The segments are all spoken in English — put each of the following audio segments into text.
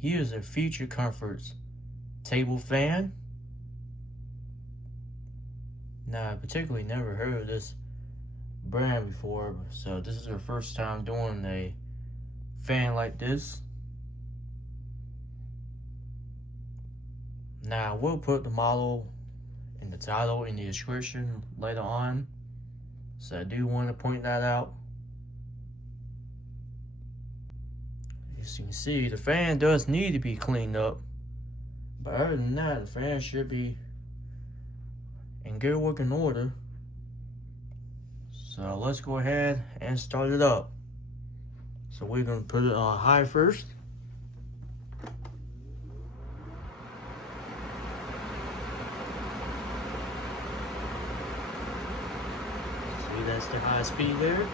Here's a Feature Comforts table fan. Now, I particularly never heard of this brand before, so this is our first time doing a fan like this. Now, we'll put the model in the title in the description later on, so I do want to point that out. As you can see, the fan does need to be cleaned up, but other than that, the fan should be in good working order. So let's go ahead and start it up. So we're going to put it on high first. See, that's the high speed there.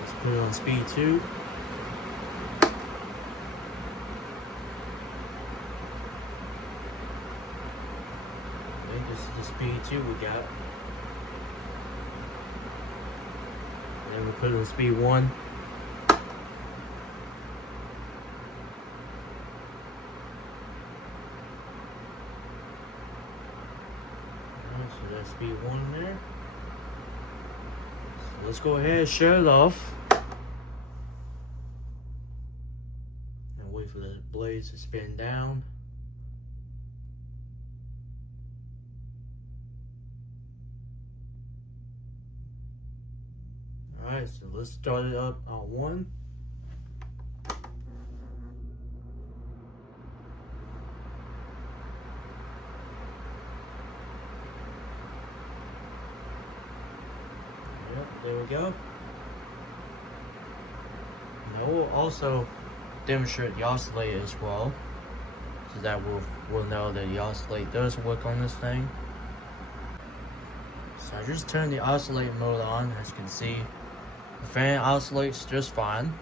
Let's put it on speed 2. This is the speed 2 we got. Then we put it on speed 1. Alright, so that's speed 1 there. So let's go ahead and shut it off. And wait for the blades to spin down. Alright, so let's start it up on 1. Yep, there we go. Now we'll also demonstrate the oscillator as well, so that we'll know that the oscillator does work on this thing. So I just turned the oscillator mode on. As you can see, the fan oscillates just fine.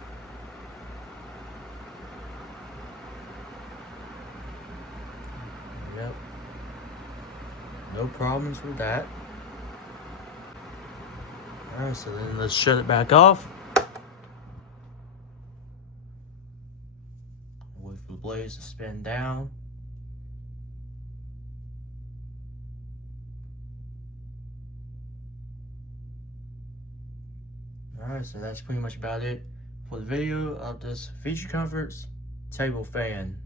Yep. No problems with that. Alright, so then let's shut it back off. Wait for the blades to spin down. Alright, so that's pretty much about it for the video of this Feature Comforts table fan.